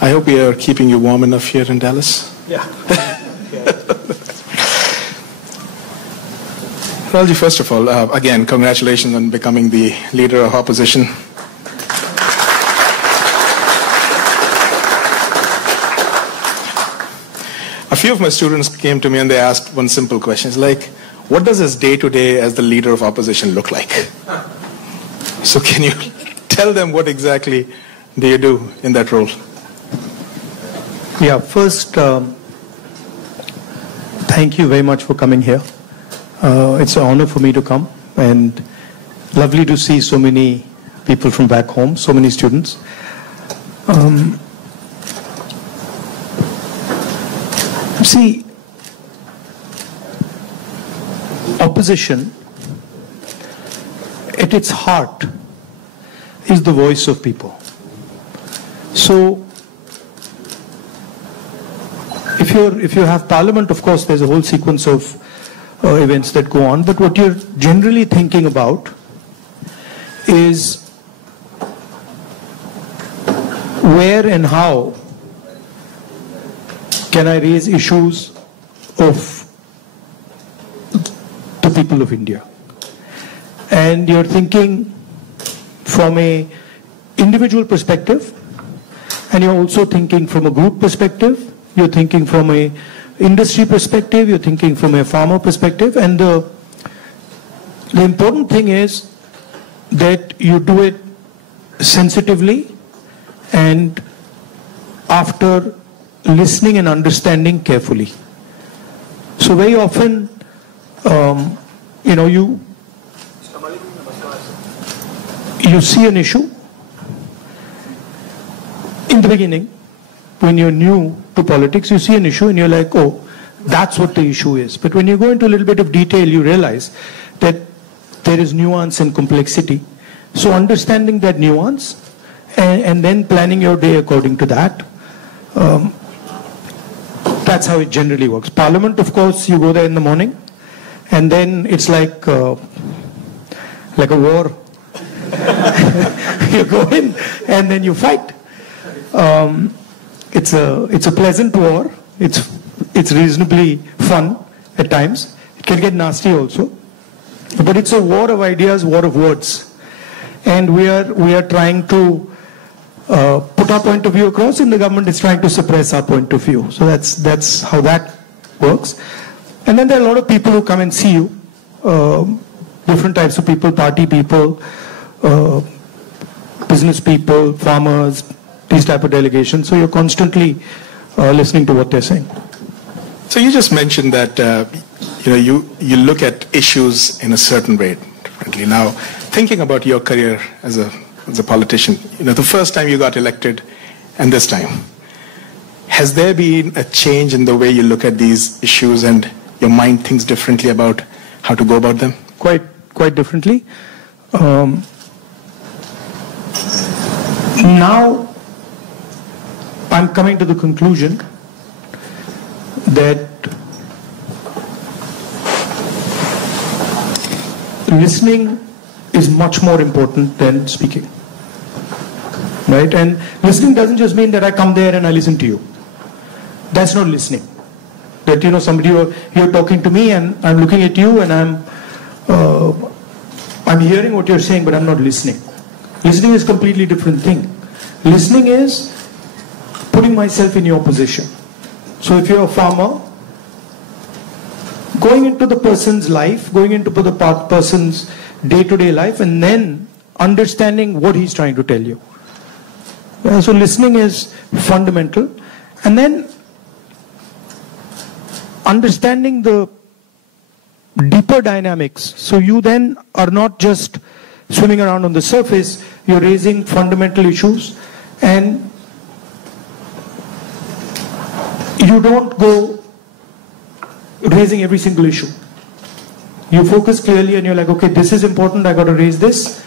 I hope we are keeping you warm enough here in Dallas. Yeah. Rahulji, first of all, again, congratulations on becoming the leader of opposition. A few of my students came to me and they asked one simple question. It's like, what does his day-to-day as the leader of opposition look like? So can you tell them what exactly do you do in that role? Yeah, first, thank you very much for coming here. It's an honor for me to come, and lovely to see so many people from back home, so many students. See, opposition, at its heart, is the voice of people. So, if you have parliament, of course, there's a whole sequence of events that go on, but what you're generally thinking about is where and how can I raise issues of the people of India. And you're thinking from an individual perspective, and you're also thinking from a group perspective, you're thinking from a industry perspective, you're thinking from a farmer perspective, and the important thing is that you do it sensitively and after listening and understanding carefully. So very often, you see an issue in the beginning. When you're new to politics, you see an issue and you're like, oh, that's what the issue is. But when you go into a little bit of detail, you realize that there is nuance and complexity. So understanding that nuance and then planning your day according to that, that's how it generally works. Parliament, of course, you go there in the morning and then it's like a war. You go in and then you fight. It's a pleasant war. It's reasonably fun at times. It can get nasty also, but it's a war of ideas, war of words, and we are trying to put our point of view across, and the government is trying to suppress our point of view. So that's how that works. And then there are a lot of people who come and see you, different types of people, party people, business people, farmers, these type of delegations. So you're constantly listening to what they're saying. So you just mentioned that you look at issues in a certain way differently. Now, thinking about your career as a politician, the first time you got elected and this time, has there been a change in the way you look at these issues and your mind thinks differently about how to go about them? Quite differently. Now, I'm coming to the conclusion that listening is much more important than speaking. Right? And listening doesn't just mean that I come there and I listen to you. That's not listening. That, somebody, you're talking to me and I'm looking at you and I'm hearing what you're saying, but I'm not listening. Listening is a completely different thing. Listening is putting myself in your position. So if you're a farmer, going into the person's life, going into the person's day-to-day life, and then understanding what he's trying to tell you. So listening is fundamental. And then understanding the deeper dynamics. So you then are not just swimming around on the surface, you're raising fundamental issues, and you don't go raising every single issue. You focus clearly and you're like, okay, this is important, I got to raise this.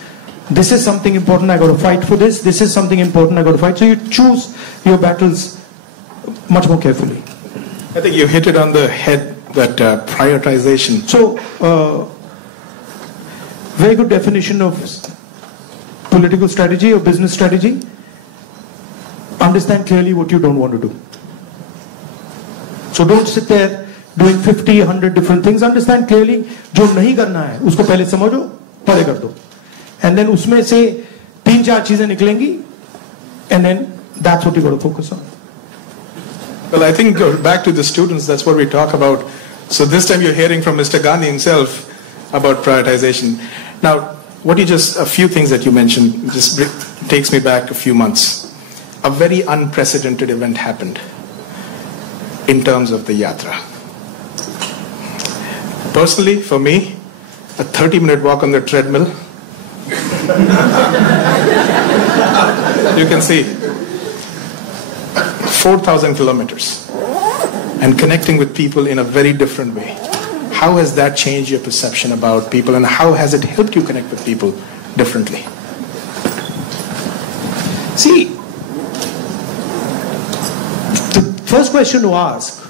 This is something important, I got to fight for this. This is something important, I got to fight. So you choose your battles much more carefully. I think you hit it on the head, that prioritization. So, very good definition of political strategy or business strategy. understand clearly what you don't want to do. So don't sit there doing 50, 100 different things. Understand clearly जो नहीं करना है उसको पहले समझो, पहले कर दो. And then उसमें से 3-4 चीजें निकलेंगी, and then that's what you got to focus on. Well, I think back to the students, that's what we talk about. So this time you're hearing from Mr. Gandhi himself about prioritization. Now, a few things that you mentioned just takes me back a few months. A very unprecedented event happened in terms of the yatra. Personally, for me, a 30-minute walk on the treadmill, you can see 4,000 kilometers and connecting with people in a very different way. How has that changed your perception about people, and how has it helped you connect with people differently? See, the first question to ask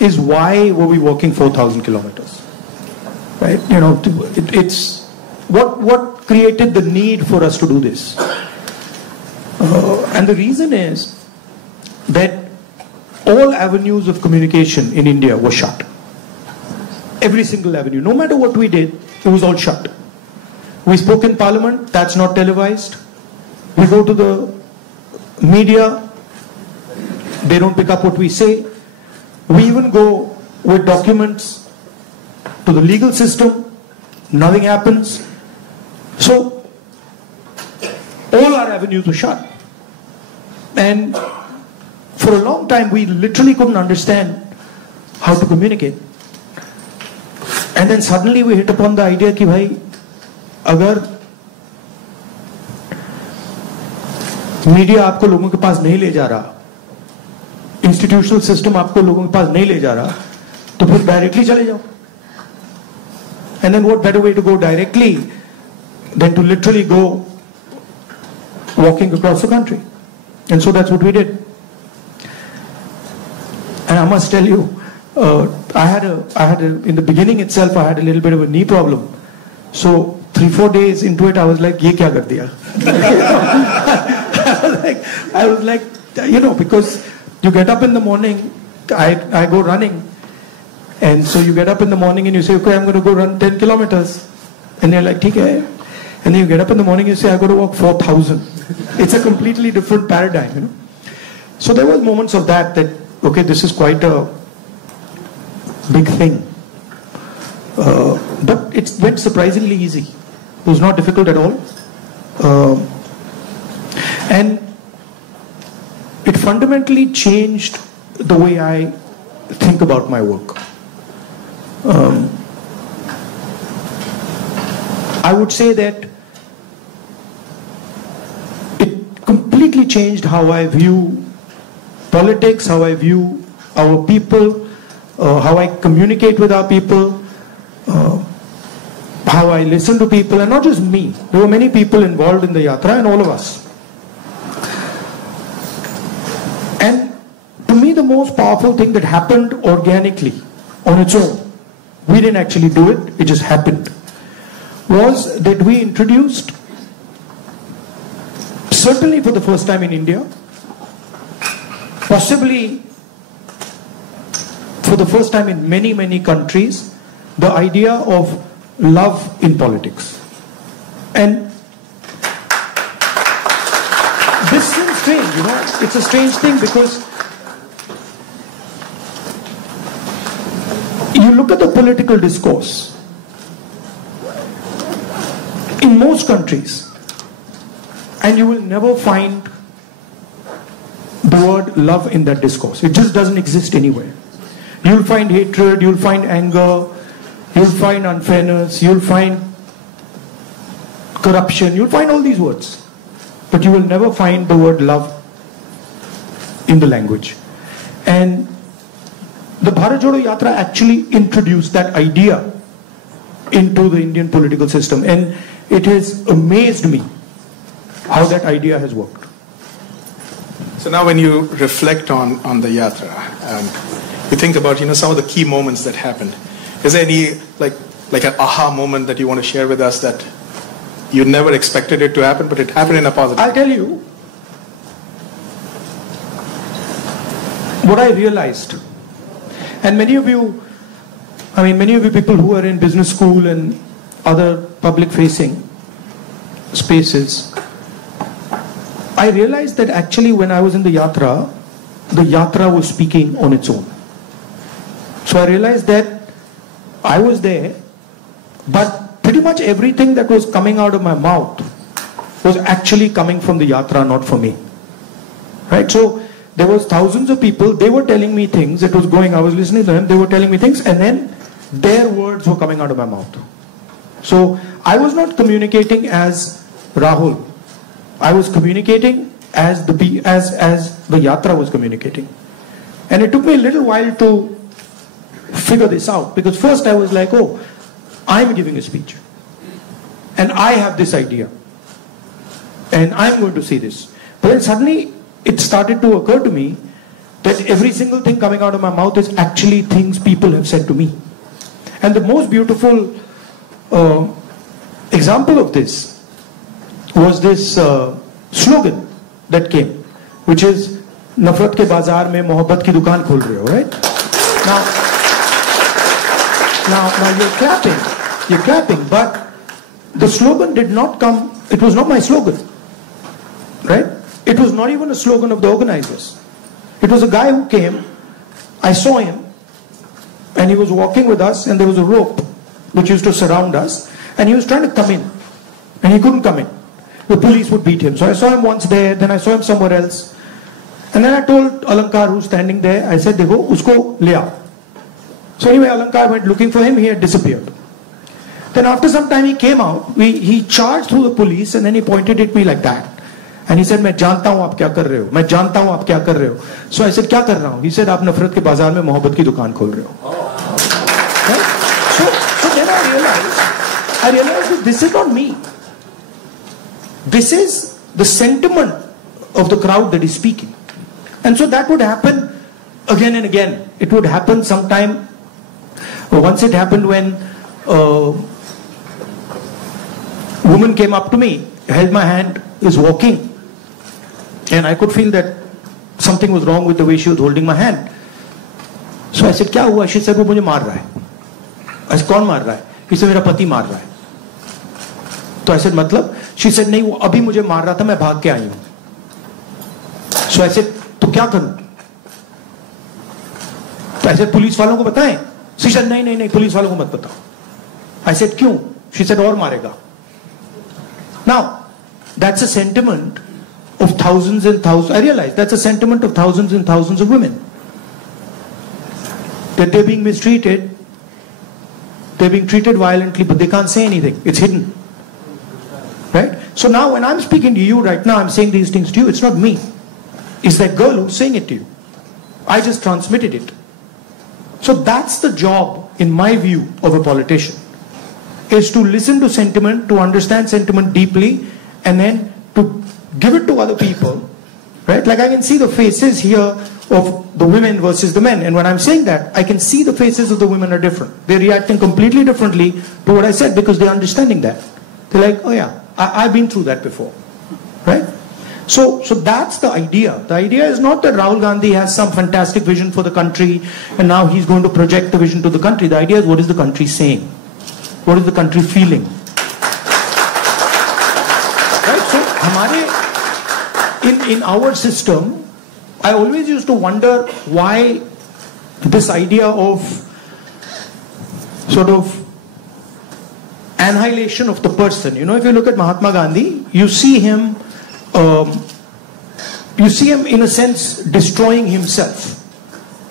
is why were we walking 4,000 kilometers? Right? You know, it's what created the need for us to do this? And the reason is that all avenues of communication in India were shut. Every single avenue, no matter what we did, it was all shut. We spoke in Parliament, that's not televised. We go to the media, they don't pick up what we say. We even go with documents to the legal system, nothing happens. So, all our avenues were shut. And for a long time, we literally couldn't understand how to communicate. And then suddenly we hit upon the idea कि भाई अगर media आपको लोगों के पास नहीं ले जा रहा, इंस्टीट्यूशनल सिस्टम आपको लोगों के पास नहीं ले जा रहा, तो फिर डायरेक्टली चले जाओ. And then what better way to go directly than to literally go walking across the country? And so that's what we did. And I must tell you, in the beginning itself, I had a little bit of a knee problem. So 3-4 days into it, I was like, "Ye kya kar diya?" I was like, you know, because you get up in the morning, I go running, and so you get up in the morning and you say, "Okay, I'm going to go run 10 kilometers," and you're like, "ठीक है," and then you get up in the morning and you say, "I got to walk 4,000." It's a completely different paradigm, you know. So there were moments of that, okay, this is quite a big thing. But it went surprisingly easy. It was not difficult at all. And it fundamentally changed the way I think about my work. I would say that it completely changed how I view politics, how I view our people, how I communicate with our people, how I listen to people, and not just me. There were many people involved in the yatra, and all of us. And to me, the most powerful thing that happened organically, on its own, we didn't actually do it, it just happened, was that we introduced, certainly for the first time in India, possibly for the first time in many, many countries, the idea of love in politics. And this seems strange, you know, it's a strange thing, because you look at the political discourse in most countries and you will never find the word love in that discourse. It just doesn't exist anywhere. You'll find hatred, you'll find anger, you'll find unfairness, you'll find corruption, you'll find all these words. But you will never find the word love in the language. And the Bharat Jodo Yatra actually introduced that idea into the Indian political system. And it has amazed me how that idea has worked. So now when you reflect on the yatra, you think about, you know, some of the key moments that happened. Is there any like an aha moment that you want to share with us that you never expected it to happen, but it happened in a positive way? I'll tell you, what I realized, and many of you people who are in business school and other public facing spaces, I realized that actually when I was in the yatra was speaking on its own. So I realized that I was there, but pretty much everything that was coming out of my mouth was actually coming from the yatra, not for me. Right? So there was thousands of people, they were telling me things, it was going, I was listening to them, they were telling me things, and then their words were coming out of my mouth. So I was not communicating as Rahul. I was communicating as the yatra was communicating. And it took me a little while to figure this out, because first I was like, oh, I'm giving a speech and I have this idea and I'm going to say this. But then suddenly it started to occur to me that every single thing coming out of my mouth is actually things people have said to me. And the most beautiful example of this was this slogan that came, which is "Nafrat ke bazaar mein mohabbat ki dukaan khol rahe ho," right? Now you're clapping, but the slogan did not come, it was not my slogan, right? It was not even a slogan of the organizers. It was a guy who came, I saw him, and he was walking with us, and there was a rope which used to surround us, and he was trying to come in, and he couldn't come in. The police would beat him. So I saw him once there, then I saw him somewhere else. And then I told Alankar, who's standing there, I said, "Dekho, usko le aao." So anyway, Alankar went looking for him, he had disappeared. Then after some time he came out, he charged through the police, and then he pointed at me like that. And he said, "मैं जानता हूँ आप क्या कर रहे हो, मैं जानता हूँ आप क्या कर रहे हो." So I said, "क्या कर रहा हूँ?" He said, "आप नफरत के बाजार में मोहब्बत की दुकान खोल रहे हो." Right? So then I realized that this is not me. This is the sentiment of the crowd that is speaking. And so that would happen again and again. It would happen sometime. Once it happened when a woman came up to me, held my hand, is walking, and I could feel that something was wrong with the way she was holding my hand. So I said, "क्या हुआ?" She said, "वो मुझे मार रहा है." I said, "कौन मार रहा है?" He said, "मेरा पति मार रहा है." तो I said, "मतलब?" She said, "नहीं, वो अभी मुझे मार रहा था, मैं भाग के आई हूं." So I said, "तो क्या करूं?" तो I said, "पुलिस वालों को बताएं?" She said, नहीं, पुलिस वालों को मत बताओ." I said, "क्यों?" She said, "और मारेगा." Now, that's a sentiment of thousands and thousands. I realize that's a sentiment of thousands and thousands of women. That they're being mistreated, they're being treated violently, but they can't say anything. It's hidden. Right? So now when I'm speaking to you right now, I'm saying these things to you, it's not me. It's that girl who's saying it to you. I just transmitted it. So that's the job, in my view, of a politician. Is to listen to sentiment, to understand sentiment deeply, and then to give it to other people. Right? Like I can see the faces here of the women versus the men. And when I'm saying that, I can see the faces of the women are different. They're reacting completely differently to what I said because they're understanding that. They're like, "Oh yeah, I've been through that before." Right? So that's the idea. The idea is not that Rahul Gandhi has some fantastic vision for the country and now he's going to project the vision to the country. The idea is, what is the country saying? What is the country feeling? Right? So in our system, I always used to wonder why this idea of sort of annihilation of the person. You know, if you look at Mahatma Gandhi, you see him in a sense destroying himself.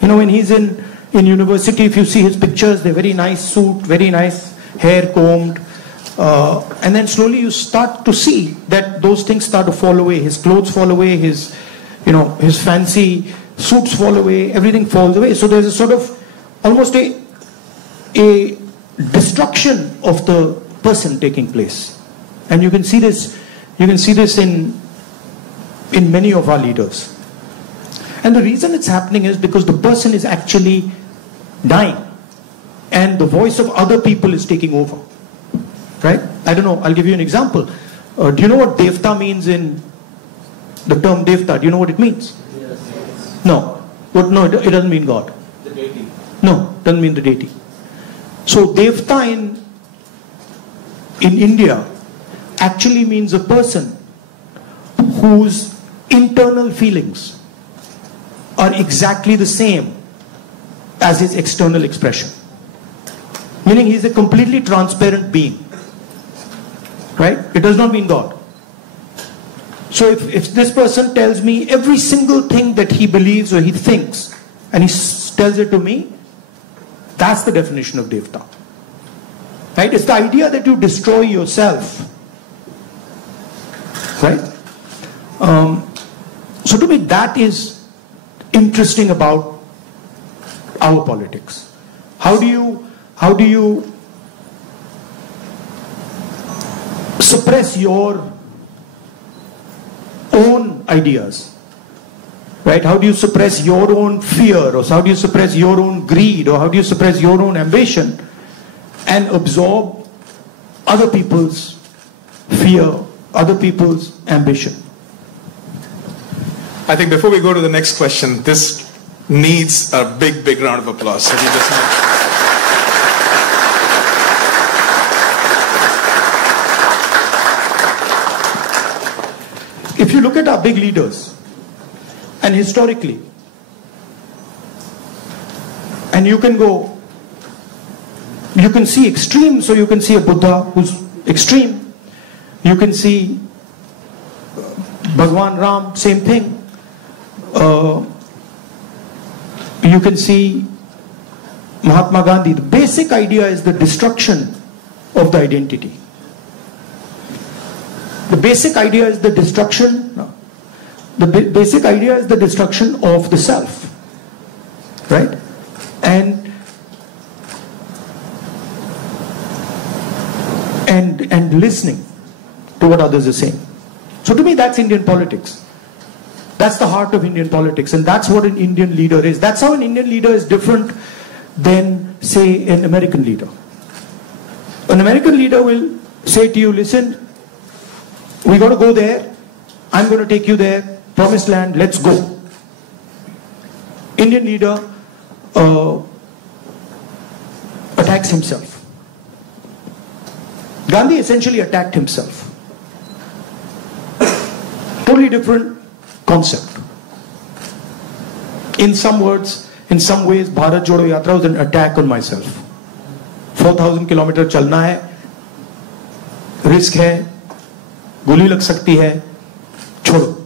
You know, when he's in university, if you see his pictures, they're very nice suit, very nice hair combed, and then slowly you start to see that those things start to fall away. His clothes fall away, his fancy suits fall away, everything falls away. So there's a sort of almost a destruction of the person taking place. And you can see this in many of our leaders. And the reason it's happening is because the person is actually dying and the voice of other people is taking over. Right? I don't know, I'll give you an example. Do you know what devta means in the term devta? Do you know what it means? Yes. No. But no, it doesn't mean God. The deity. No, doesn't mean the deity. So Devta in India actually means a person whose internal feelings are exactly the same as his external expression. Meaning he's a completely transparent being. Right? It does not mean God. So if this person tells me every single thing that he believes or he thinks, and he tells it to me, that's the definition of Devta. Right? It's the idea that you destroy yourself. Right? So to me that is interesting about our politics. How do you suppress your own ideas? Right? How do you suppress your own fear, or how do you suppress your own greed, or how do you suppress your own ambition and absorb other people's fear, other people's ambition? I think before we go to the next question, this needs a big, big round of applause. So we just if you look at our big leaders, and historically, and you can see extremes. So you can see a Buddha who's extreme. You can see Bhagwan Ram, same thing. You can see Mahatma Gandhi. The basic idea is the destruction of the identity. The basic idea is the destruction. The basic idea is the destruction of the self, right? And listening to what others are saying. So to me, that's Indian politics. That's the heart of Indian politics, and that's what an Indian leader is. That's how an Indian leader is different than, say, an American leader. An American leader will say to you, listen, we got to go there, I'm going to take you there, promised land, let's go. Indian leader attacks himself. Gandhi essentially attacked himself. Totally different concept. In some words, in some ways, Bharat Jodo Yatra was an attack on myself. 4,000 kilometers chalna hai, risk hai, goli lag sakti hai, chodo.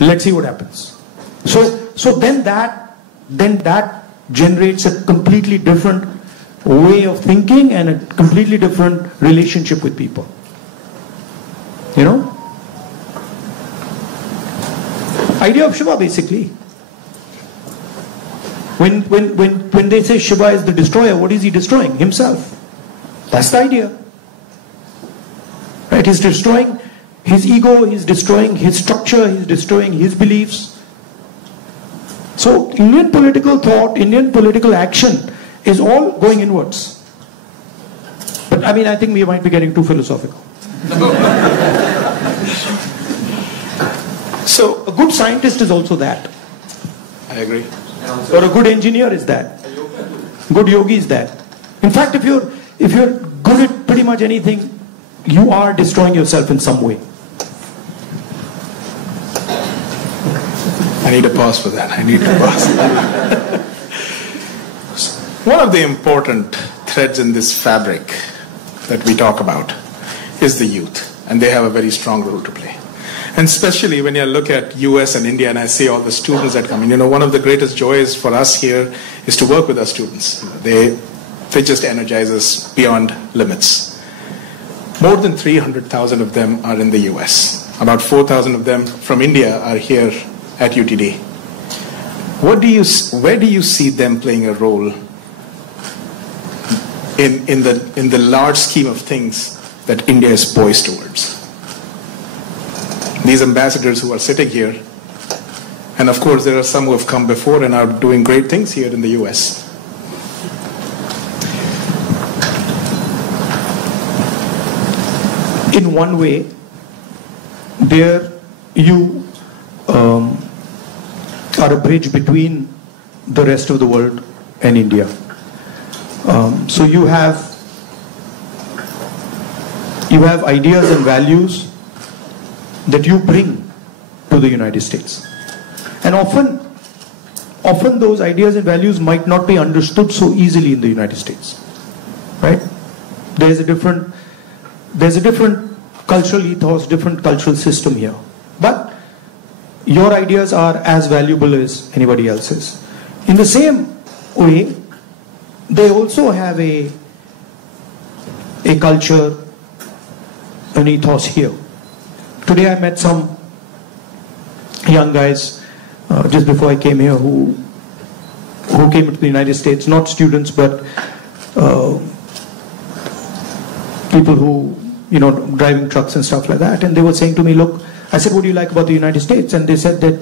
Let's see what happens. So then that generates a completely different way of thinking and a completely different relationship with people. You know? Idea of Shiva basically. When they say Shiva is the destroyer, what is he destroying? Himself. That's the idea. Right? He's destroying his ego, he's destroying his structure, he's destroying his beliefs. So Indian political thought, Indian political action is all going inwards. But I mean, I think we might be getting too philosophical. So a good scientist is also that. I agree. Or a good engineer is that. Good yogi is that. In fact, if you're good at pretty much anything, you are destroying yourself in some way. I need a pause for that. I need to pause. One of the important threads in this fabric that we talk about is the youth, and they have a very strong role to play. And especially when you look at US and India, and I see all the students that come in, one of the greatest joys for us here is to work with our students. They just energize us beyond limits. More than 300,000 of them are in the US. About 4,000 of them from India are here at UTD. Where do you see them playing a role in the large scheme of things that India is poised towards? These ambassadors who are sitting here, and of course there are some who have come before and are doing great things here in the US. In one way, there you are are a bridge between the rest of the world and India. So you have ideas and values that you bring to the United States. And often those ideas and values might not be understood so easily in the United States. Right? There's a different cultural ethos, different cultural system here. But your ideas are as valuable as anybody else's. In the same way, they also have a culture, an ethos here. Today I met some young guys just before I came here who came to the United States, not students but people who, driving trucks and stuff like that, and they were saying to me, look, I said, what do you like about the United States? And they said that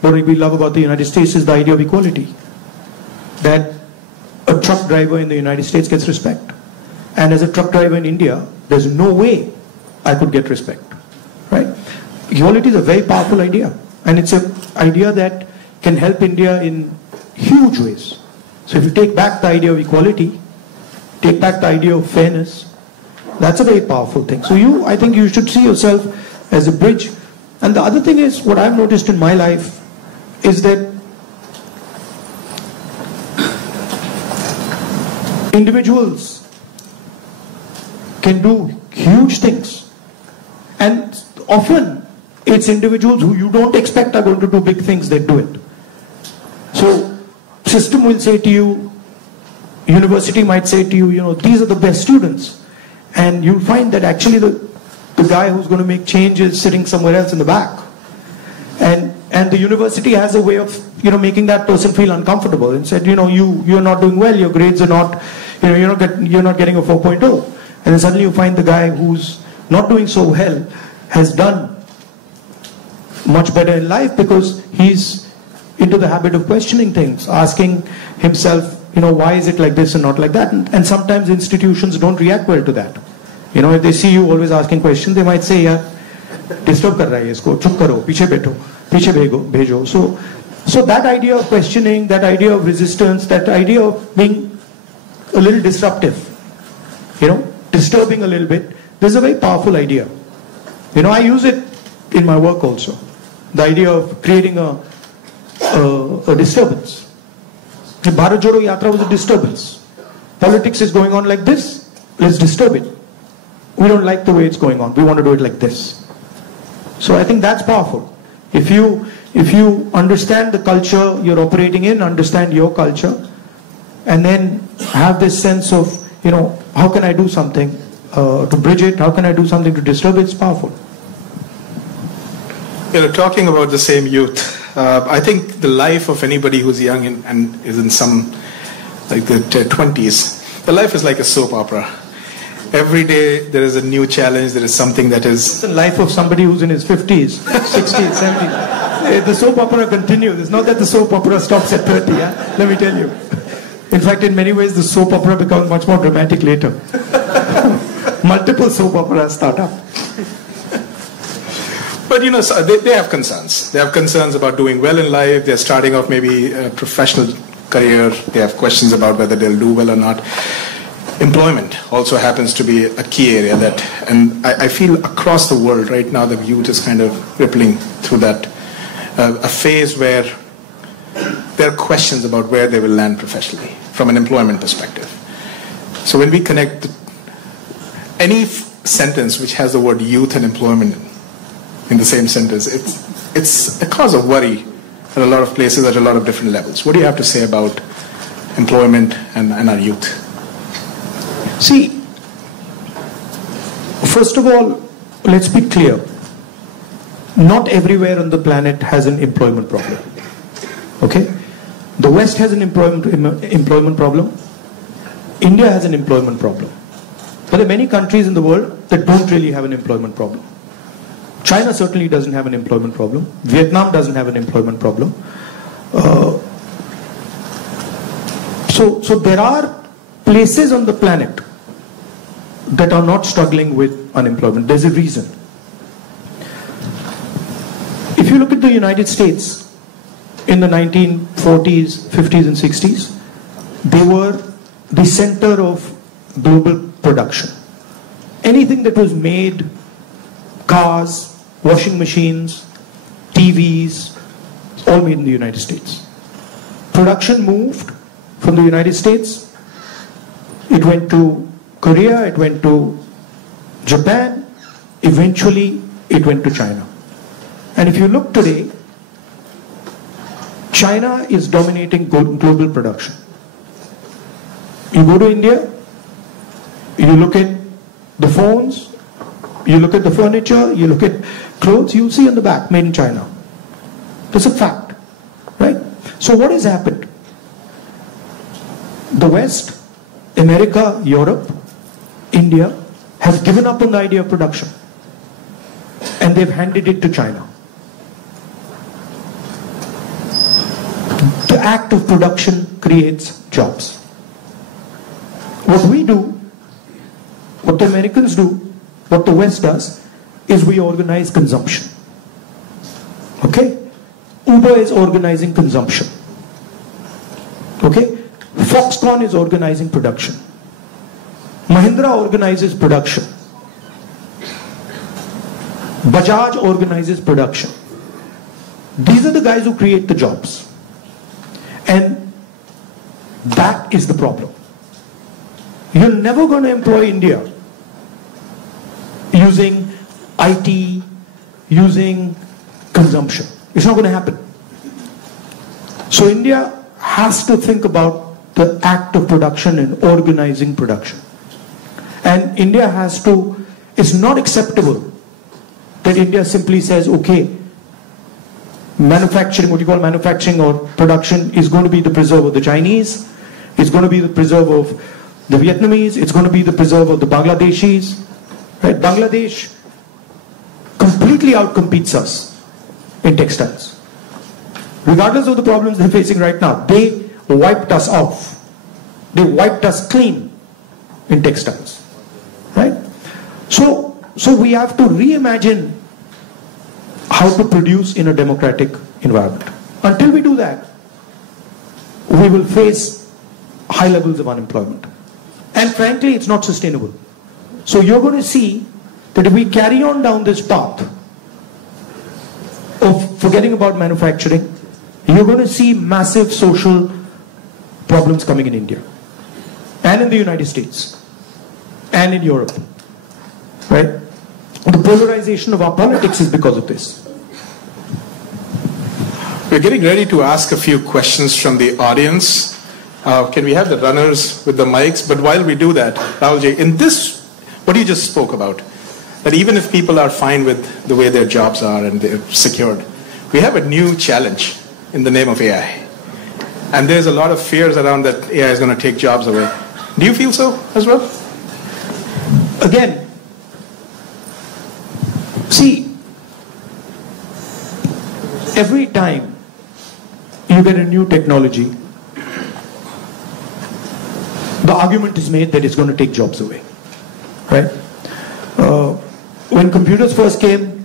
what we love about the United States is the idea of equality. That a truck driver in the United States gets respect. And as a truck driver in India, there's no way I could get respect. Right? Equality is a very powerful idea. And it's an idea that can help India in huge ways. So if you take back the idea of equality, take back the idea of fairness, that's a very powerful thing. So I think you should see yourself as a bridge. And the other thing is, what I've noticed in my life is that individuals can do huge things. And often it's individuals who you don't expect are going to do big things that do it. So system will say to you, university might say to you, these are the best students. And you'll find that actually the guy who's going to make change is sitting somewhere else in the back. And the university has a way of, making that person feel uncomfortable and said, you're not doing well, your grades are not, you're not getting a 4.0. And then suddenly you find the guy who's not doing so well has done much better in life because he's into the habit of questioning things, asking himself, why is it like this and not like that? And sometimes institutions don't react well to that. If they see you always asking questions, they might say, yaar, disturb kar raha hai isko, chup karo, piche bhejo. So that idea of questioning, that idea of resistance, that idea of being a little disruptive, disturbing a little bit, this is a very powerful idea. I use it in my work also. The idea of creating a disturbance. The Bharat Jodo Yatra was a disturbance. Politics is going on like this, let's disturb it. We don't like the way it's going on, we want to do it like this. So I think that's powerful. If you understand the culture you're operating in, understand your culture, and then have this sense of, how can I do something to bridge it, how can I do something to disturb it, it's powerful. Talking about the same youth, I think the life of anybody who's young and is in some, like the 20s, the life is like a soap opera. Every day there is a new challenge, there is something that is... It's the life of somebody who's in his 50s, 60s, 70s. The soap opera continues. It's not that the soap opera stops at 30, yeah? Let me tell you. In fact, in many ways, the soap opera becomes much more dramatic later. Multiple soap operas start up. But they have concerns. They have concerns about doing well in life. They're starting off maybe a professional career. They have questions about whether they'll do well or not. Employment also happens to be a key area and I feel across the world right now the youth is kind of rippling through that, a phase where there are questions about where they will land professionally from an employment perspective. So when we connect any sentence which has the word youth and employment in the same sentence, it's a cause of worry at a lot of places at a lot of different levels. What do you have to say about employment and our youth? See, first of all, let's be clear. Not everywhere on the planet has an employment problem. Okay? The West has an employment problem. India has an employment problem. But there are many countries in the world that don't really have an employment problem. China certainly doesn't have an employment problem. Vietnam doesn't have an employment problem. So there are places on the planet that are not struggling with unemployment. There's a reason. If you look at the United States, in the 1940s, 50s and 60s, they were the center of global production. Anything that was made, cars, washing machines, TVs, all made in the United States. Production moved from the United States, it went to Korea, it went to Japan, eventually it went to China. And if you look today, China is dominating global production. You go to India, you look at the phones, you look at the furniture, you look at clothes, you'll see on the back, made in China. That's a fact, right? So what has happened? The West, America, Europe, India, have given up on the idea of production. And they've handed it to China. The act of production creates jobs. What we do, what the Americans do, what the West does, is we organize consumption. Okay? Uber is organizing consumption. Okay? Foxconn is organizing production. Mahindra organizes production. Bajaj organizes production. These are the guys who create the jobs. And that is the problem. You're never going to employ India using IT, using consumption. It's not going to happen. So India has to think about the act of production and organizing production. And India has to, it's not acceptable that India simply says, okay, manufacturing, what you call manufacturing or production is going to be the preserve of the Chinese, it's going to be the preserve of the Vietnamese, it's going to be the preserve of the Bangladeshis. Right? Bangladesh completely outcompetes us in textiles. Regardless of the problems they're facing right now, they wiped us off. They wiped us clean in textiles. Right? So we have to reimagine how to produce in a democratic environment. Until we do that, we will face high levels of unemployment. And frankly, it's not sustainable. So you're going to see that if we carry on down this path of forgetting about manufacturing, you're going to see massive social problems coming in India and in the United States and in Europe. Right? The polarization of our politics is because of this. We're getting ready to ask a few questions from the audience. Can we have the runners with the mics? But while we do that, Rahulji, in this, what you just spoke about, that even if people are fine with the way their jobs are and they're secured, we have a new challenge in the name of AI. And there's a lot of fears around that AI is going to take jobs away. Do you feel so as well? Again, see, every time you get a new technology, the argument is made that it's going to take jobs away. Right? When computers first came,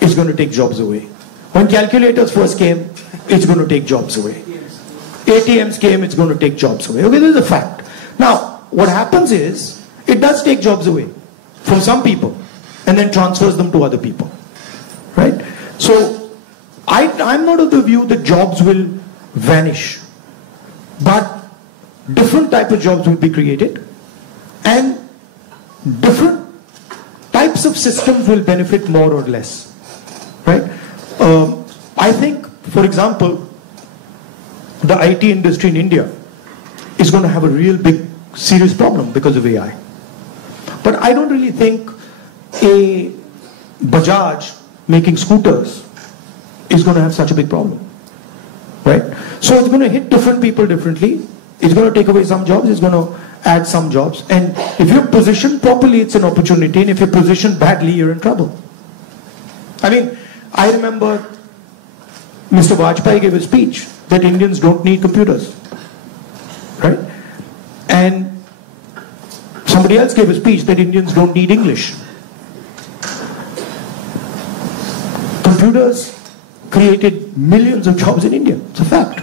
it's going to take jobs away. When calculators first came, it's going to take jobs away. ATMs came, it's going to take jobs away. Okay, this is a fact. Now, what happens is, it does take jobs away from some people and then transfers them to other people. Right? So, I'm not of the view that jobs will vanish. But different type of jobs will be created and different types of systems will benefit more or less. Right? I think, for example, the IT industry in India is going to have a real big, serious problem because of AI. But I don't really think a Bajaj making scooters is going to have such a big problem. Right? So it's going to hit different people differently. It's going to take away some jobs, it's going to add some jobs. And if you're positioned properly, it's an opportunity. And if you're positioned badly, you're in trouble. I mean, I remember Mr. Vajpayee gave a speech that Indians don't need computers. Right? And somebody else gave a speech that Indians don't need English. Computers created millions of jobs in India. It's a fact.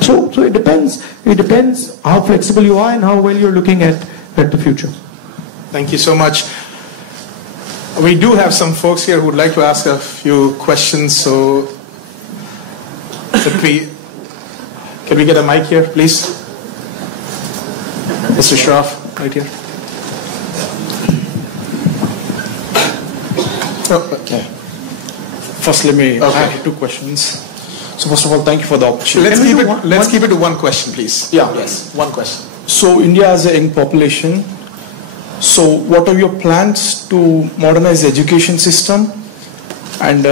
So it depends. It depends how flexible you are and how well you're looking at the future. Thank you so much. We do have some folks here who would like to ask a few questions. So can we get a mic here, please? Mr. Shroff, right here. Okay. First, let me add 2 questions. So first of all, thank you for the opportunity. Let's keep it to one question, please. Yeah. Yes, one question. So India has a young population. So what are your plans to modernize the education system and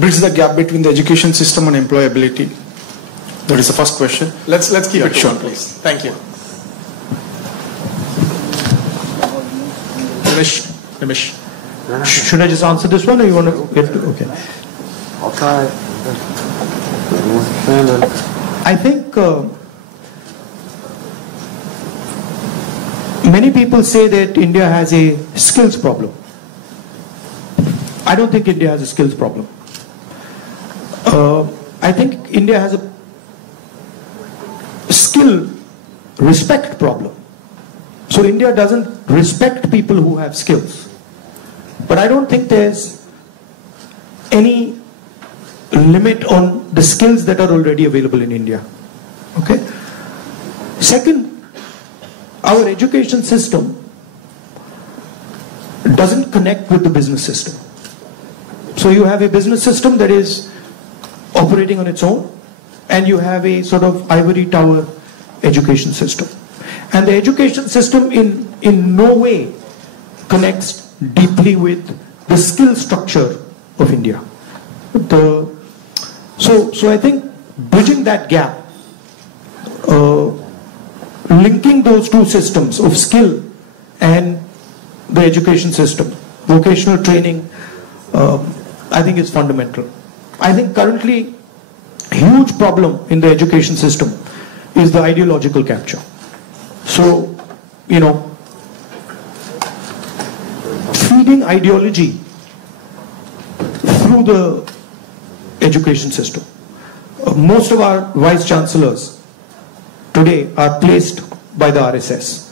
bridge the gap between the education system and employability? That is the first question. Let's keep it short, please. Thank you. Nimish. Should I just answer this one, or you want to get to, okay? I'll try. I think many people say that India has a skills problem. I don't think India has a skills problem. I think India has a skill respect problem. So India doesn't respect people who have skills. But I don't think there's any limit on the skills that are already available in India. Okay? Second, our education system doesn't connect with the business system. So you have a business system that is operating on its own, and you have a sort of ivory tower education system. And the education system in no way connects deeply with the skill structure of India. So I think bridging that gap, linking those two systems of skill and the education system, vocational training, I think is fundamental. I think currently a huge problem in the education system is the ideological capture. So, you know, feeding ideology through the education system. Most of our vice chancellors today are placed by the RSS.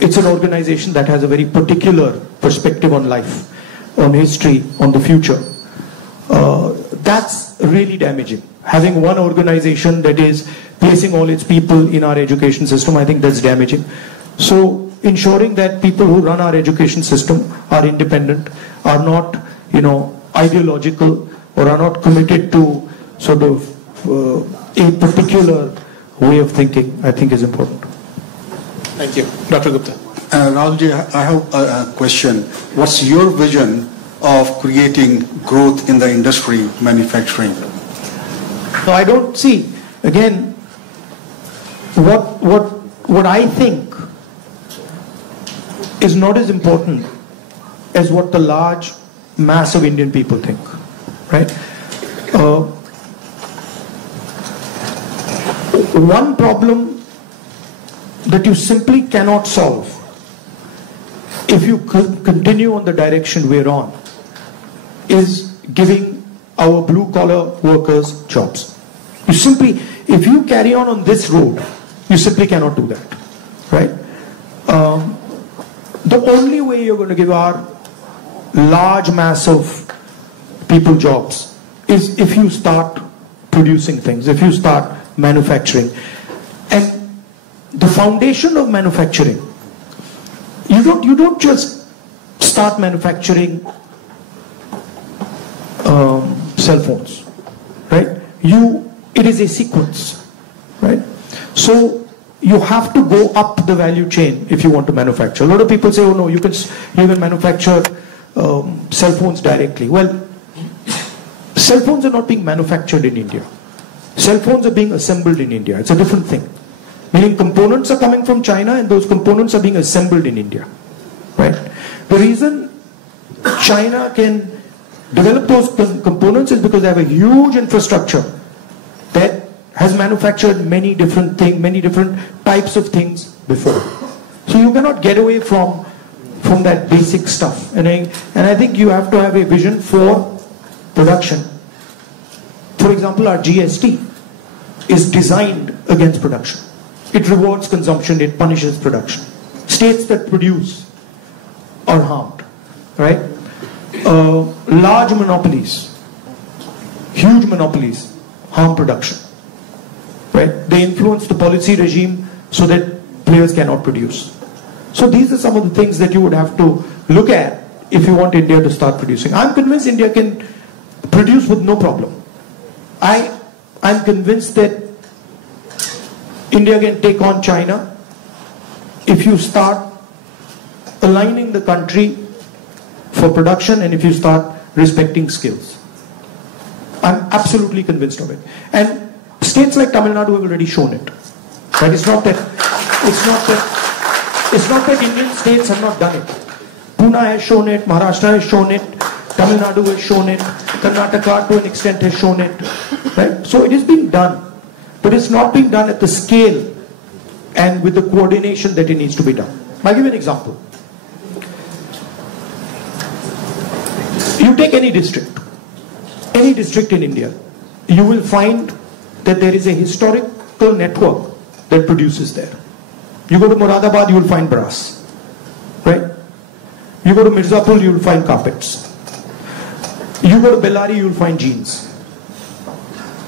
It's an organization that has a very particular perspective on life, on history, on the future. That's really damaging. Having one organization that is placing all its people in our education system, I think that's damaging. So ensuring that people who run our education system are independent, are not, you know, ideological, or are not committed to sort of a particular way of thinking, I think is important. Thank you. Dr. Gupta. Rahulji, I have a question. What's your vision of creating growth in the industry, manufacturing? So I don't see, again, what I think is not as important as what the large mass of Indian people think, right? One problem that you simply cannot solve if you continue on the direction we're on is giving our blue-collar workers jobs. You simply, if you carry on this road, you simply cannot do that, right? The only way you're going to give our large mass of people jobs is if you start producing things, if you start manufacturing. And the foundation of manufacturing, you don't just start manufacturing cell phones, right? It is a sequence, right? So you have to go up the value chain if you want to manufacture. A lot of people say, oh no, you can manufacture cell phones directly. Well, cell phones are not being manufactured in India. Cell phones are being assembled in India. It's a different thing. Meaning components are coming from China and those components are being assembled in India, right? The reason China can develop those components is because they have a huge infrastructure that has manufactured many different things, many different types of things before. So you cannot get away from from that basic stuff. And I think you have to have a vision for production. For example, our GST is designed against production. It rewards consumption, it punishes production. States that produce are harmed, right? Large monopolies, huge monopolies, harm production, right? They influence the policy regime so that players cannot produce. So these are some of the things that you would have to look at if you want India to start producing. I'm convinced India can produce with no problem. I'm convinced that India can take on China if you start aligning the country for production and if you start respecting skills. I'm absolutely convinced of it. And states like Tamil Nadu have already shown it. Right? It's not that Indian states have not done it. Pune has shown it, Maharashtra has shown it, Tamil Nadu has shown it, Karnataka to an extent has shown it. Right? So it is being done. But it's not being done at the scale and with the coordination that it needs to be done. I'll give you an example. You take any district in India, you will find that there is a historical network that produces there. You go to Moradabad, you will find brass, right? You go to Mirzapur, you will find carpets. You go to Bellary, you will find jeans.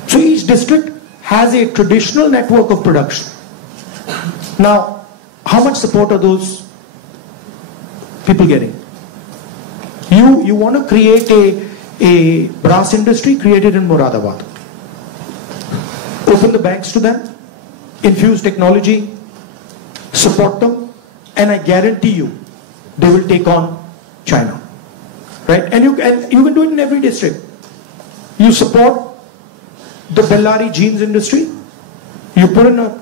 So each district has a traditional network of production. Now, how much support are those people getting? You want to create a brass industry, create it in Moradabad. Open the banks to them, infuse technology, support them, and I guarantee you, they will take on China. Right? And you can do it in every district. You support the Bellary jeans industry, you put in a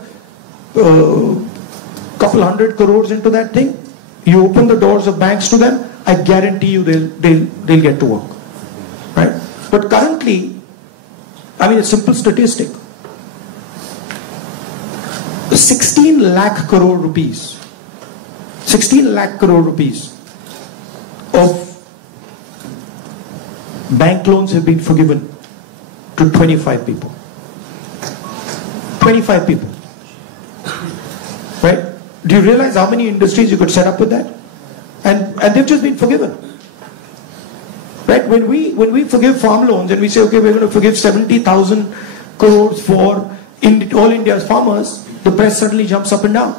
couple 100 crores into that thing, you open the doors of banks to them, I guarantee you they'll get to work. Right? But currently, I mean a simple statistic, 16 lakh crore rupees of bank loans have been forgiven to 25 people. 25 people. Right? Do you realize how many industries you could set up with that? And they've just been forgiven. Right? When we forgive farm loans and we say, okay, we're going to forgive 70,000 crores for all India's farmers, the press suddenly jumps up and down.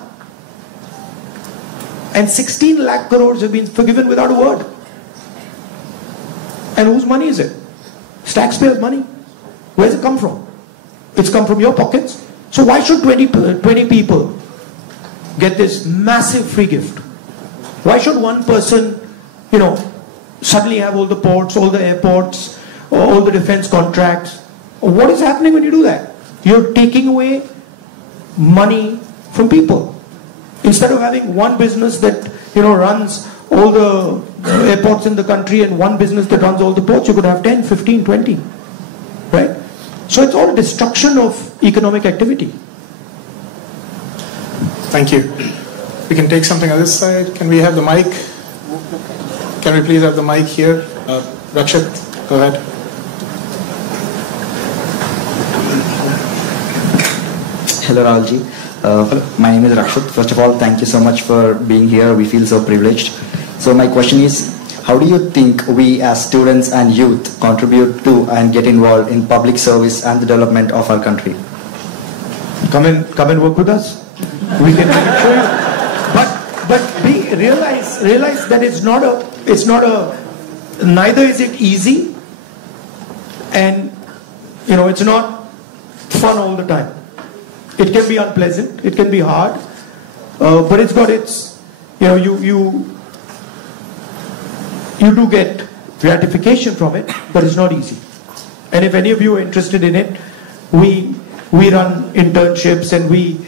And 16 lakh crores have been forgiven without a word. And whose money is it? It's taxpayers' money. Where does it come from? It's come from your pockets. So why should 20 people get this massive free gift? Why should one person, suddenly have all the ports, all the airports, all the defense contracts? What is happening when you do that? You're taking away money from people. Instead of having one business that runs all the airports in the country and one business that runs all the ports, you could have 10, 15, 20. Right? So it's all destruction of economic activity. Thank you. We can take something on this side. Can we have the mic? Can we please have the mic here? Rakshit, go ahead. Hello, Rahulji. My name is Rakshit. First of all, thank you so much for being here. We feel so privileged. So my question is, how do you think we as students and youth contribute to and get involved in public service and the development of our country? Come and work with us. We can show you. But realize that neither is it easy, and it's not fun all the time. It can be unpleasant, it can be hard, but it's got its, you do get gratification from it, but it's not easy. And if any of you are interested in it, we run internships and we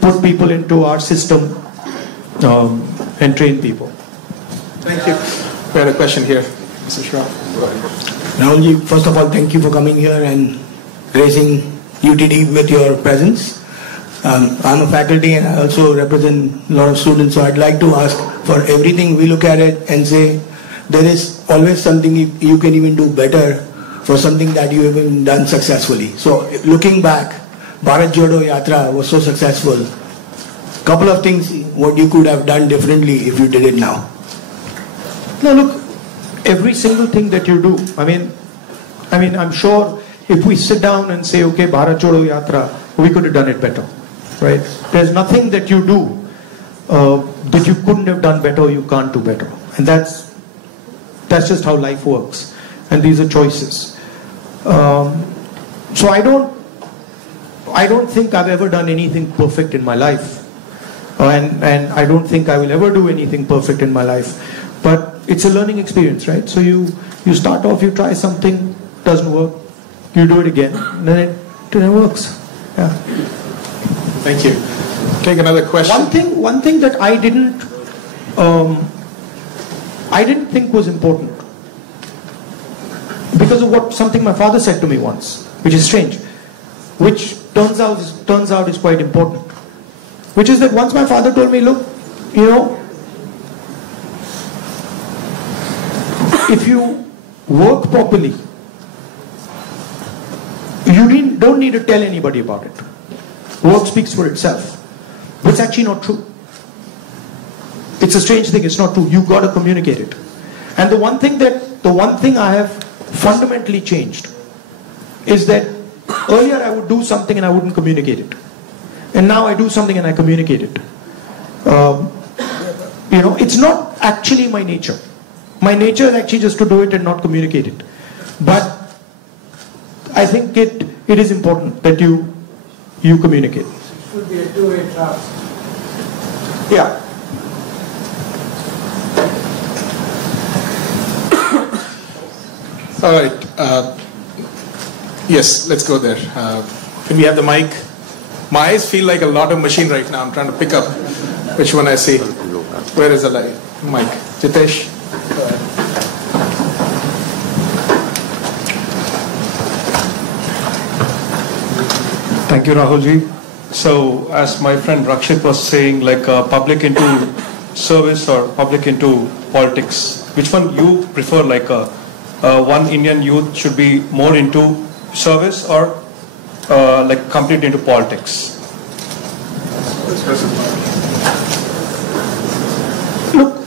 put people into our system and train people. Thank you. We had a question here. Mr. Shroff. Rahulji, first of all, thank you for coming here and gracing UTD with your presence. I'm a faculty and I also represent a lot of students, so I'd like to ask For everything we look at it and say, there is always something you can even do better for something that you haven't done successfully. So looking back, Bharat Jodo Yatra was so successful. Couple of things what you could have done differently if you did it now. No, look, every single thing that you do, I mean, I'm sure if we sit down and say, okay, Bharat Jodo Yatra, we could have done it better, right? There's nothing that you do that you couldn't have done better or you can't do better. And that's just how life works. And these are choices. So I don't think I've ever done anything perfect in my life. And I don't think I will ever do anything perfect in my life. But it's a learning experience, right? So you start off, you try something, doesn't work, you do it again, and then it works. Yeah. Thank you. Take another question. One thing that I didn't think was important, because of something my father said to me once, which is strange, which turns out is quite important. Which is that once my father told me, look, if you work properly, you don't need to tell anybody about it. Work speaks for itself. But it's actually not true. It's a strange thing, it's not true. You've got to communicate it. And the one thing I have fundamentally changed is that earlier I would do something and I wouldn't communicate it. And now I do something and I communicate it. It's not actually my nature. My nature is actually just to do it and not communicate it. But I think it is important that you communicate. It should be a two-way trust. Yeah. All right. Yes, let's go there. Can we have the mic? My eyes feel like a lot of machine right now. I'm trying to pick up which one I see. Where is the mic? Jitesh? Go ahead. Thank you, Rahulji. So, as my friend Rakshit was saying, like public into service or public into politics, which one you prefer? Like one Indian youth should be more into service or like complete into politics? Look,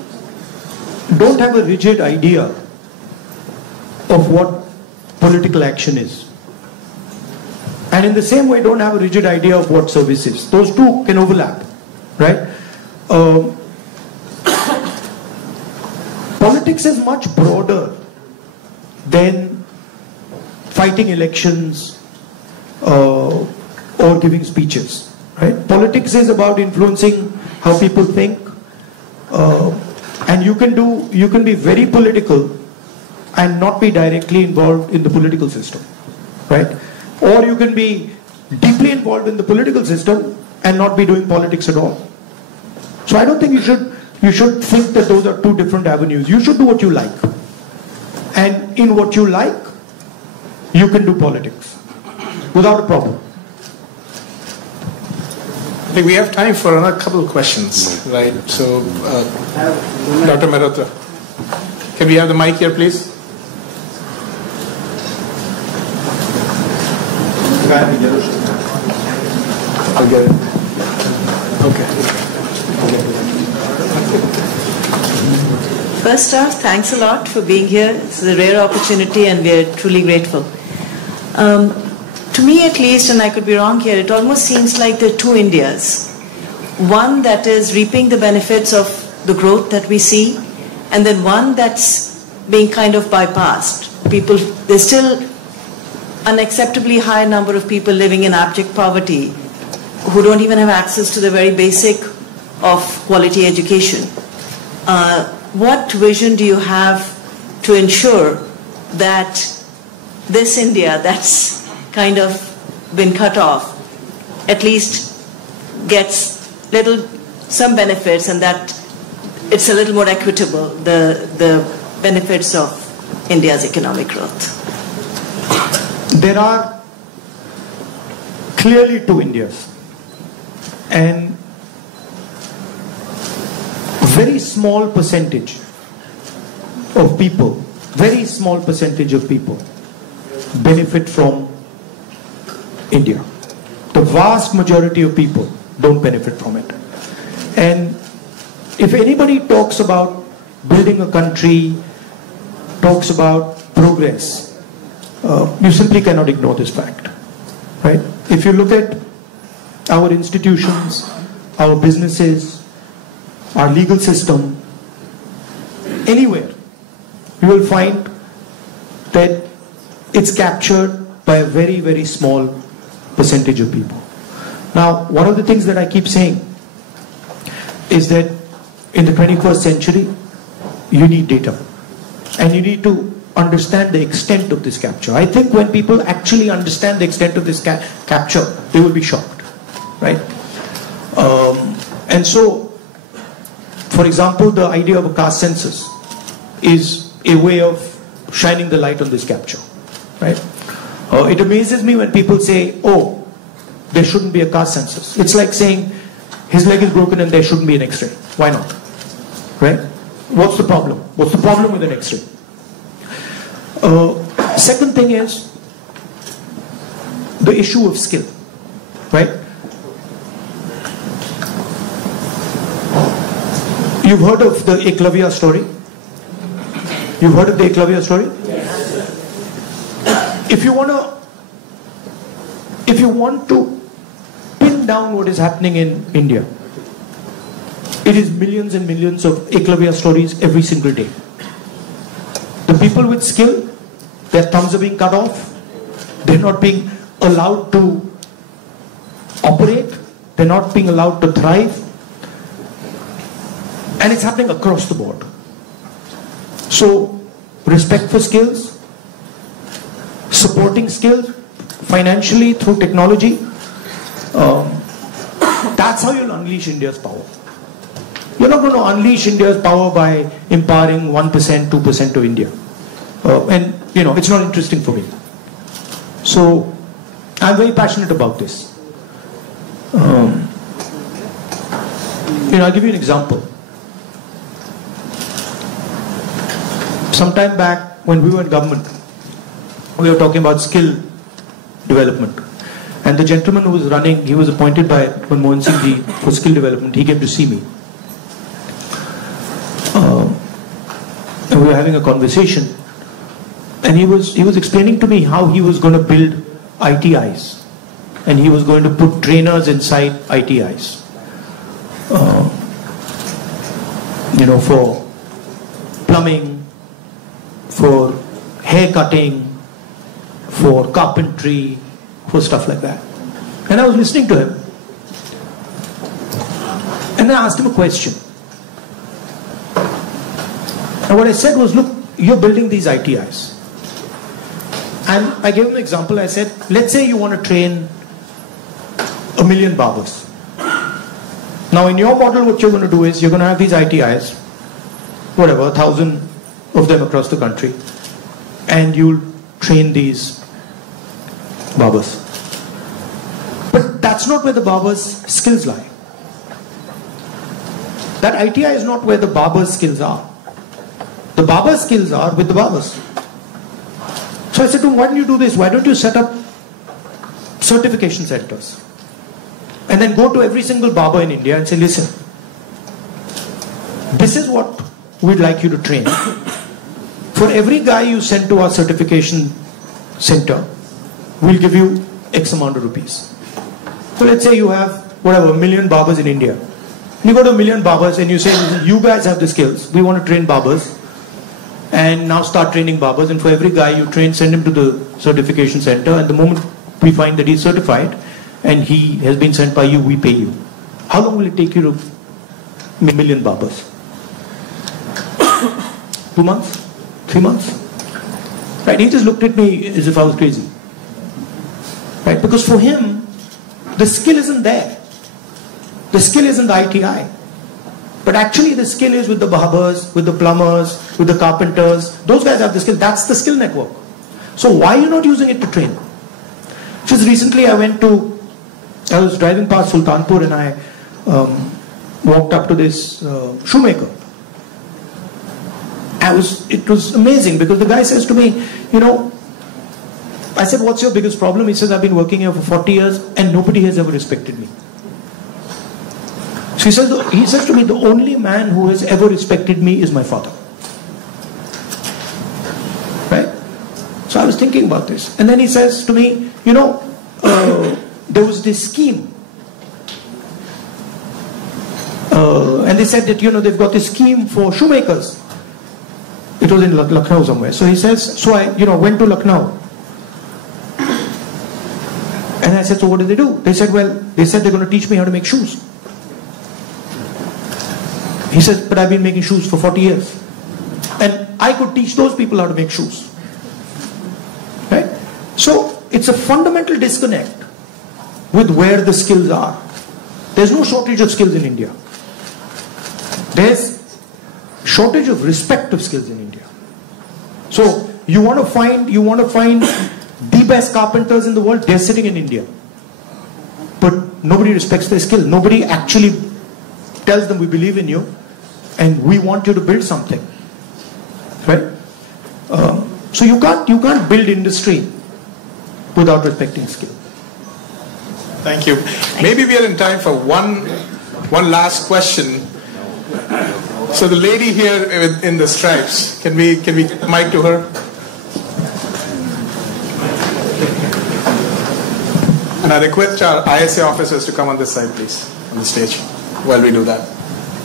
don't have a rigid idea of what political action is. And in the same way, don't have a rigid idea of what service is. Those two can overlap, right? Politics is much broader than fighting elections or giving speeches, right? Politics is about influencing how people think, and you can be very political and not be directly involved in the political system, right? Or you can be deeply involved in the political system and not be doing politics at all. So I don't think you should think that those are two different avenues. You should do what you like. And in what you like, you can do politics without a problem. I think we have time for another couple of questions, right? So, Dr. Mehrotra, can we have the mic here, please? I'll get it. Okay. First off, thanks a lot for being here. This is a rare opportunity and we are truly grateful. To me at least, and I could be wrong here, it almost seems like there are two Indias. One that is reaping the benefits of the growth that we see, and then one that's being kind of bypassed. There's still an acceptably high number of people living in abject poverty who don't even have access to the very basic of quality education. What vision do you have to ensure that this India that's kind of been cut off at least gets some benefits, and that it's a little more equitable, the benefits of India's economic growth? There are clearly two Indias. And very small percentage of people, very small percentage of people benefit from India. The vast majority of people don't benefit from it. And if anybody talks about building a country, talks about progress, you simply cannot ignore this fact, right? If you look at our institutions, our businesses, our legal system, anywhere, you will find that it's captured by a very, very small percentage of people. Now, one of the things that I keep saying is that in the 21st century, you need data. And you need to understand the extent of this capture. I think when people actually understand the extent of this capture, they will be shocked, right? And so, for example, the idea of a caste census is a way of shining the light on this capture, right? It amazes me when people say, oh, there shouldn't be a caste census. It's like saying his leg is broken and there shouldn't be an X-ray. Why not? Right? What's the problem? What's the problem with an X-ray? Second thing is the issue of skill, right? You've heard of the Eklavya story? You've heard of the Eklavya story? Yes. If you want to pin down what is happening in India, it is millions and millions of Eklavya stories every single day. The people with skill, their thumbs are being cut off. They're not being allowed to operate. They're not being allowed to thrive. And it's happening across the board. So, respect for skills, supporting skills financially through technology, that's how you'll unleash India's power. You're not going to unleash India's power by empowering 1%, 2% of India. And, you know, it's not interesting for me. So, I'm very passionate about this. I'll give you an example. Sometime back, when we were in government, we were talking about skill development. And the gentleman who was running, he was appointed by Manmohan Singh Ji for skill development. He came to see me. And we were having a conversation. And he was explaining to me how he was going to build ITIs. And he was going to put trainers inside ITIs. For plumbing, for hair cutting, for carpentry, for stuff like that. And I was listening to him. And then I asked him a question. And what I said was, look, you're building these ITIs. And I gave him an example. I said, let's say you want to train 1 million barbers. Now in your model, what you're going to do is, you're going to have these ITIs, whatever, 1,000 of them across the country. And you'll train these barbers. But that's not where the barbers' skills lie. That ITI is not where the barbers' skills are. The barbers' skills are with the barbers. So I said to him, why don't you do this? Why don't you set up certification centers? And then go to every single barber in India and say, listen, this is what we'd like you to train. For every guy you send to our certification center, we'll give you X amount of rupees. So let's say you have, whatever, 1 million barbers in India. You go to 1 million barbers and you say, listen, you guys have the skills. We want to train barbers. And now start training barbers. And for every guy you train, send him to the certification center. And the moment we find that he's certified and he has been sent by you, we pay you. How long will it take you to 1 million barbers? 2 months? 3 months? Right? He just looked at me as if I was crazy. Right? Because for him, the skill isn't there. The skill isn't the ITI. But actually the skill is with the barbers, with the plumbers, with the carpenters. Those guys have the skill. That's the skill network. So why are you not using it to train? Just recently I was driving past Sultanpur and walked up to this shoemaker. It was amazing because the guy says to me, you know, I said, what's your biggest problem? He says, I've been working here for 40 years and nobody has ever respected me. So he says to me, the only man who has ever respected me is my father. Right? So I was thinking about this. And then he says to me, you know, there was this scheme. And they said that, you know, they've got this scheme for shoemakers. It was in Lucknow somewhere. So he says, so I, you know, went to Lucknow. And I said, so what did they do? They said, well, they said they're going to teach me how to make shoes. He says, but I've been making shoes for 40 years. And I could teach those people how to make shoes. Right? So it's a fundamental disconnect with where the skills are. There's no shortage of skills in India. There's shortage of respect of skills in India. So you want to find the best carpenters in the world, they're sitting in India. But nobody respects their skill. Nobody actually tells them, we believe in you and we want you to build something. Right? So you can't build industry without respecting skill. Thank you. Maybe we are in time for one last question. So the lady here in the stripes, can we mic to her? And I request our ISA officers to come on this side, please, on the stage, while we do that.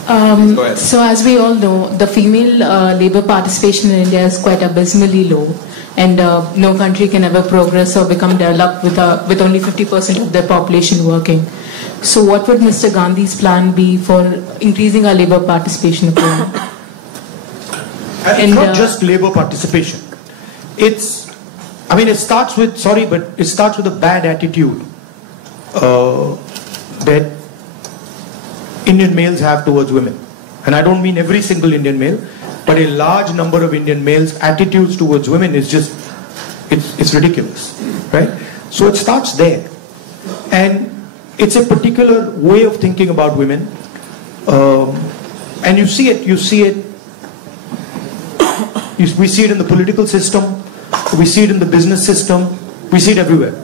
Go ahead. So as we all know, the female labor participation in India is quite abysmally low, and no country can ever progress or become developed with only 50% of their population working. So what would Mr. Gandhi's plan be for increasing our labor participation of women? And not just labor participation. It starts with a bad attitude that Indian males have towards women. And I don't mean every single Indian male, but a large number of Indian males' attitudes towards women is just, it's ridiculous, right? So it starts there. And it's a particular way of thinking about women. And we see it in the political system, we see it in the business system, we see it everywhere.